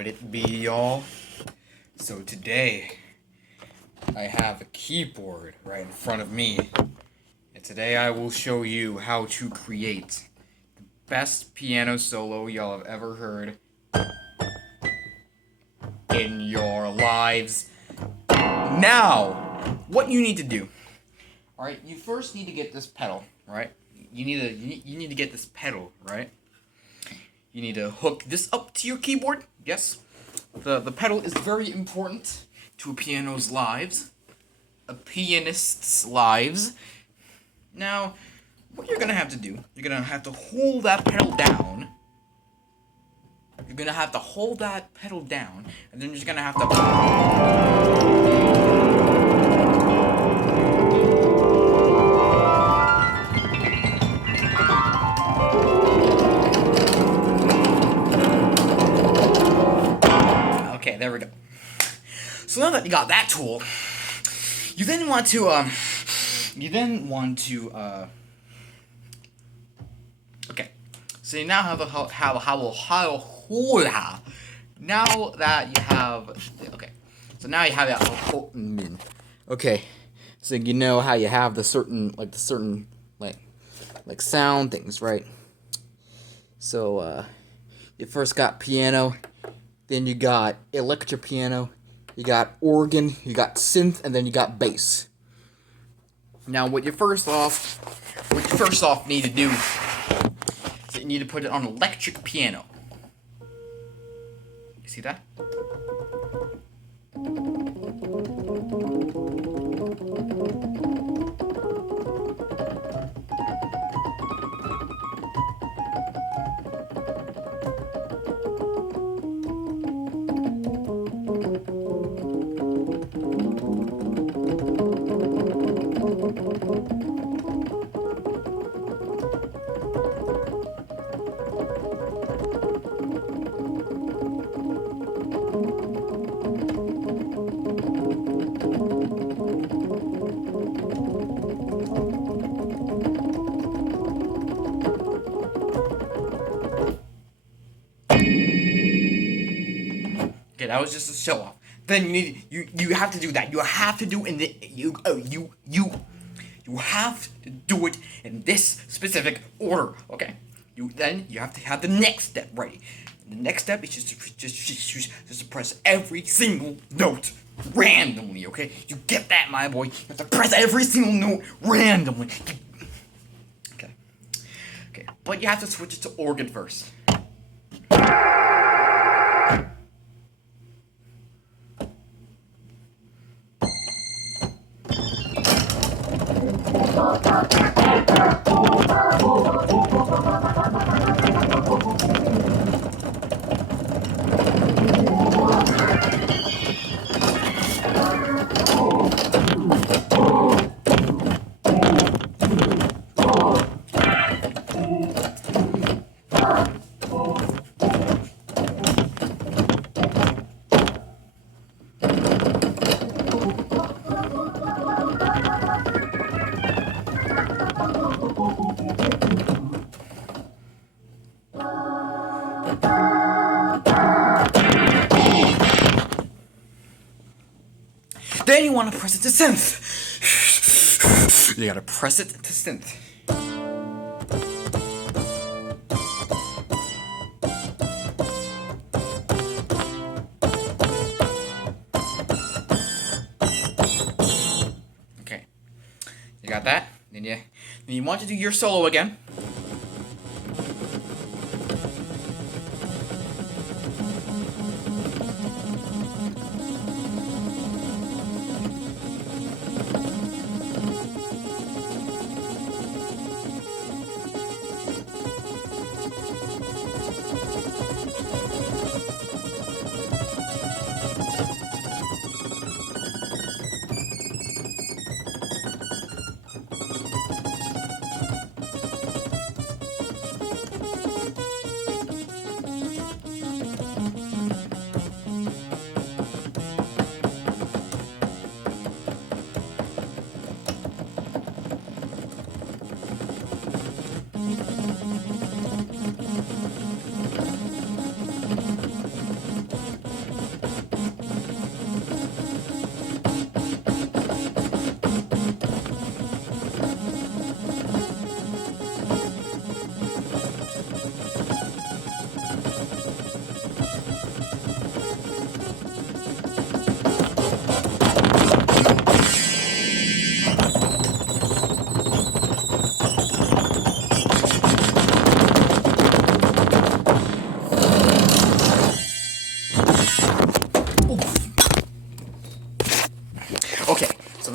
would it be, y'all? So today, I have a keyboard right in front of me, and today I will show you how to create the best piano solo y'all have ever heard in your lives. Now, what you need to do, alright, you first need to get this pedal, right? You need to get this pedal, right? You need to hook this up to your keyboard. Yes, the pedal is very important to a pianist's lives. Now, what you're gonna have to do, you're gonna have to hold that pedal down. You're gonna have to hold that pedal down, and then you're just gonna have to. Okay, there we go. So now that you got that tool, you then want to okay. So you now have now that you have okay. So now you have that okay. So you know how you have the certain like sound things, right? So you first got piano, then you got electric piano, you got organ, you got synth, and then you got bass. Now, what you first off need to do is you need to put it on electric piano. You see that? Okay, that was just a show off. Then you have to do that. You have to do you have to do it in this specific order. Okay. You have to have the next step ready. The next step is just to press every single note randomly. Okay. You get that, my boy? You have to press every single note randomly. Okay. Okay. But you have to switch it to organ first. Then you want to press it to synth. You gotta press it to synth. Okay, you got that? Then you want to do your solo again.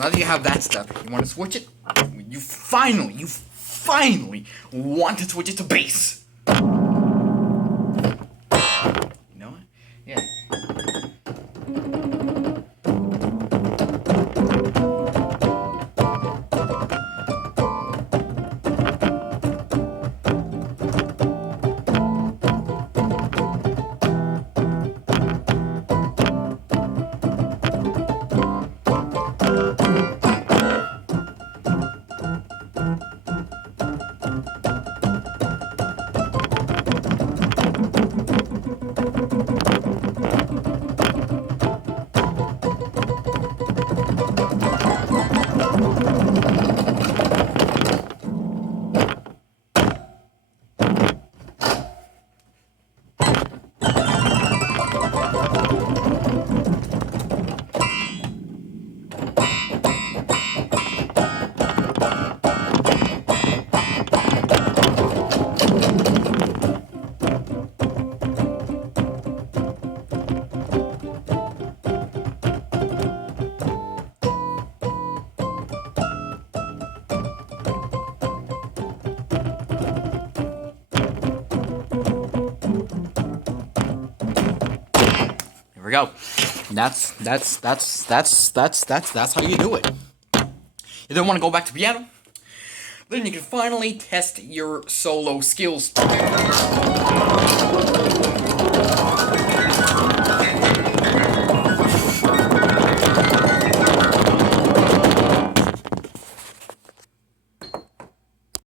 now that you have that step, you want to switch it. You finally want to switch it to bass. You know what? Yeah. Here we go. That's how you do it. You don't want to go back to piano? Then you can finally test your solo skills.